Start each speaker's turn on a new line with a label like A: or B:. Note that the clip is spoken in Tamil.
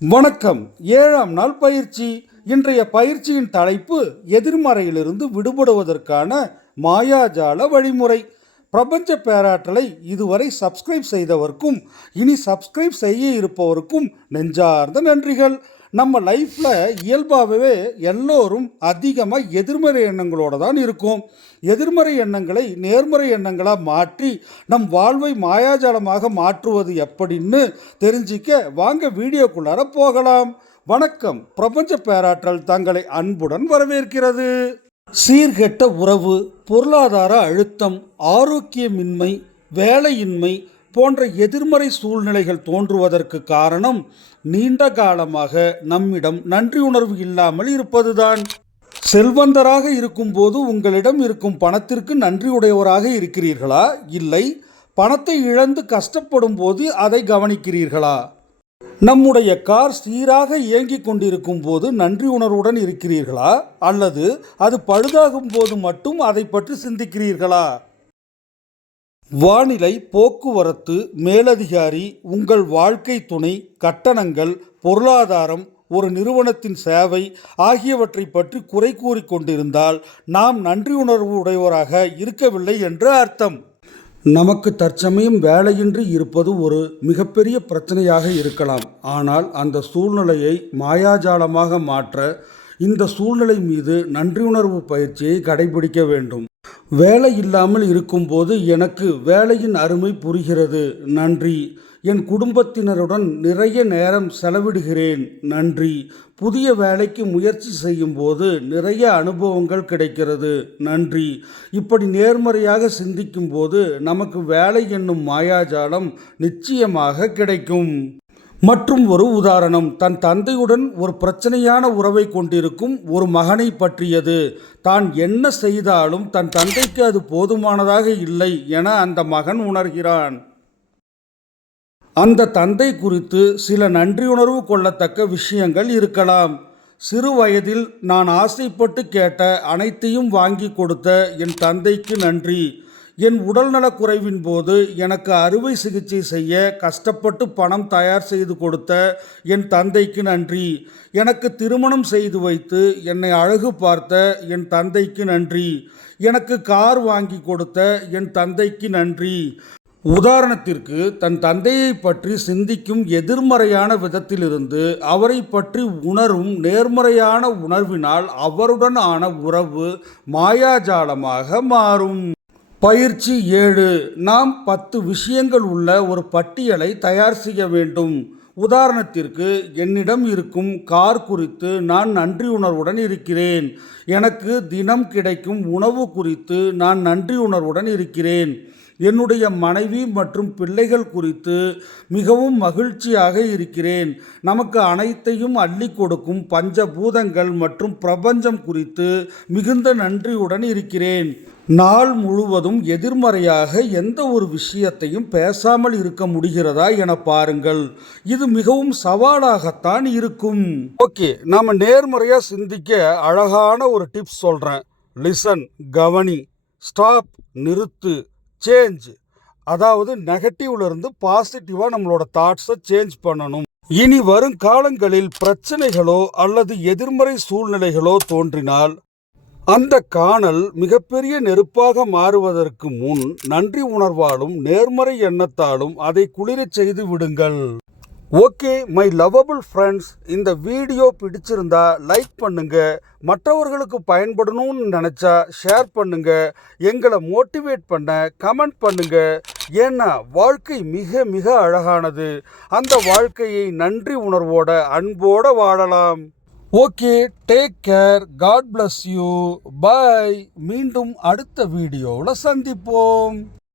A: வணக்கம். ஏழாம் நாள் பயிற்சி. இன்றைய பயிற்சியின் தலைப்பு எதிர்மறையிலிருந்து விடுபடுவதற்கான மாயாஜால வழிமுறை. பிரபஞ்ச பேராற்றலை இதுவரை சப்ஸ்கிரைப் செய்தவர்க்கும் இனி சப்ஸ்கிரைப் செய்ய இருப்பவருக்கும் நெஞ்சார்ந்த நன்றிகள். நம்ம லைஃப்பில் இயல்பாகவே எல்லோரும் அதிகமாக எதிர்மறை எண்ணங்களோடு தான் இருக்கும். எதிர்மறை எண்ணங்களை நேர்மறை எண்ணங்களாக மாற்றி நம் வாழ்வை மாயாஜாலமாக மாற்றுவது எப்படின்னு தெரிஞ்சிக்க வாங்க வீடியோக்குள்ளார போகலாம். வணக்கம். பிரபஞ்ச பேராற்றல் தங்களை அன்புடன் வரவேற்கிறது. சீர்கெட்ட உறவு பொருளாதார அழுத்தம் ஆரோக்கியமின்மை வேலையின்மை போன்ற எதிர்மறை சூழ்நிலைகள் தோன்றுவதற்கு காரணம் நீண்ட காலமாக நம்மிடம் நன்றி உணர்வு இல்லாமல் இருப்பதுதான். செல்வந்தராக இருக்கும்போது உங்களிடம் இருக்கும் பணத்திற்கு நன்றியுடையவராக இருக்கிறீர்களா? இல்லை. பணத்தை இழந்து கஷ்டப்படும் போது அதை கவனிக்கிறீர்களா? நம்முடைய கார் சீராக இயங்கிக் கொண்டிருக்கும் போது நன்றி உணர்வுடன் இருக்கிறீர்களா? அல்லது அது பழுதாகும் போது மட்டும் அதை பற்றி சிந்திக்கிறீர்களா? வானிலை போக்குவரத்து மேலதிகாரி உங்கள் வாழ்க்கை துணை கட்டணங்கள் பொருளாதாரம் ஒரு நிறுவனத்தின் சேவை ஆகியவற்றை பற்றி குறை கூறி கொண்டிருந்தால் நாம் நன்றி உணர்வு உடையவராக இருக்கவில்லை என்று அர்த்தம். நமக்கு தற்சமயம் வேலையின்றி இருப்பது ஒரு மிகப்பெரிய பிரச்சனையாக இருக்கலாம். ஆனால் அந்த சூழ்நிலையை மாயாஜாலமாக மாற்ற இந்த சூழ்நிலை மீது நன்றியுணர்வு பயிற்சியை கடைபிடிக்க வேண்டும். வேலை இல்லாமல் இருக்கும்போது எனக்கு வேலையின் அருமை புரிகிறது. நன்றி. என் குடும்பத்தினருடன் நிறைய நேரம் செலவிடுகிறேன். நன்றி. புதிய வேலைக்கு முயற்சி செய்யும்போது நிறைய அனுபவங்கள் கிடைக்கிறது. நன்றி. இப்படி நேர்மறையாக சிந்திக்கும்போது நமக்கு வேலை என்னும் மாயாஜாலம் நிச்சயமாக கிடைக்கும். மற்றும் ஒரு உதாரணம் தன் தந்தையுடன் ஒரு பிரச்சனையான உறவை கொண்டிருக்கும் ஒரு மகனை பற்றியது. தான் என்ன செய்தாலும் தன் தந்தைக்கு அது போதுமானதாக இல்லை என அந்த மகன் உணர்கிறான். அந்த தந்தை குறித்து சில நன்றியுணர்வு கொள்ளத்தக்க விஷயங்கள் இருக்கலாம். சிறு வயதில் நான் ஆசைப்பட்டு கேட்ட அனைத்தையும் வாங்கி கொடுத்த என் தந்தைக்கு நன்றி. என் உடல்நலக் குறைவின் போது எனக்கு அறுவை சிகிச்சை செய்ய கஷ்டப்பட்டு பணம் தயார் செய்து கொடுத்த என் தந்தைக்கு நன்றி. எனக்கு திருமணம் செய்து வைத்து என்னை அழகு பார்த்த என் தந்தைக்கு நன்றி. எனக்கு கார் வாங்கி கொடுத்த என் தந்தைக்கு நன்றி. உதாரணத்திற்கு தன் தந்தையை பற்றி சிந்திக்கும் எதிர்மறையான விதத்திலிருந்து அவரை பற்றி உணரும் நேர்மறையான உணர்வினால் அவருடன் ஆன உறவு மாயாஜாலமாக மாறும். பயிற்சி ஏழு. நாம் பத்து விஷயங்கள் உள்ள ஒரு பட்டியலை தயார் செய்ய வேண்டும். உதாரணத்திற்கு என்னிடம் இருக்கும் கார் குறித்து நான் நன்றி உணர்வுடன் இருக்கிறேன். எனக்கு தினம் கிடைக்கும் உணவு குறித்து நான் நன்றி உணர்வுடன் இருக்கிறேன். என்னுடைய மனைவி மற்றும் பிள்ளைகள் குறித்து மிகவும் மகிழ்ச்சியாக இருக்கிறேன். நமக்கு அனைத்தையும் அள்ளி கொடுக்கும் பஞ்சபூதங்கள் மற்றும் பிரபஞ்சம் குறித்து மிகுந்த நன்றியுடன் இருக்கிறேன். நாள் முழுவதும் எதிர்மறையாக எந்த ஒரு விஷயத்தையும் பேசாமல் இருக்க முடிகிறதா என பாருங்கள். இது மிகவும் சவாலாகத்தான் இருக்கும். ஓகே நாம நேர்மறையாக சிந்திக்க அழகான ஒரு டிப்ஸ் சொல்கிறேன் லிசன் கவனி ஸ்டாப் நிறுத்து சேஞ்ச் அதாவது நெகட்டிவ்லேருந்து பாசிட்டிவாக நம்மளோட தாட்ஸை சேஞ்ச் பண்ணணும். இனி வரும் காலங்களில் பிரச்சனைகளோ அல்லது எதிர்மறை சூழ்நிலைகளோ தோன்றினால் அந்த காணல் மிகப்பெரிய நெருப்பாக மாறுவதற்கு முன் நன்றி உணர்வாலும் நேர்மறை எண்ணத்தாலும் அதை குளிரச் செய்து விடுங்கள். ஓகே மை லவபிள் ஃப்ரெண்ட்ஸ் இந்த வீடியோ பிடிச்சிருந்தா லைக் பண்ணுங்க மற்றவர்களுக்கு பயன்படணும்னு நினச்சா ஷேர் பண்ணுங்க எங்களை மோட்டிவேட் பண்ண கமெண்ட் பண்ணுங்க. ஏன்னா வாழ்க்கை மிக மிக அழகானது. அந்த வாழ்க்கையை நன்றி உணர்வோட அன்போட வாழலாம். Okay take care God bless you bye மீண்டும் அடுத்த வீடியோவில் சந்திப்போம்.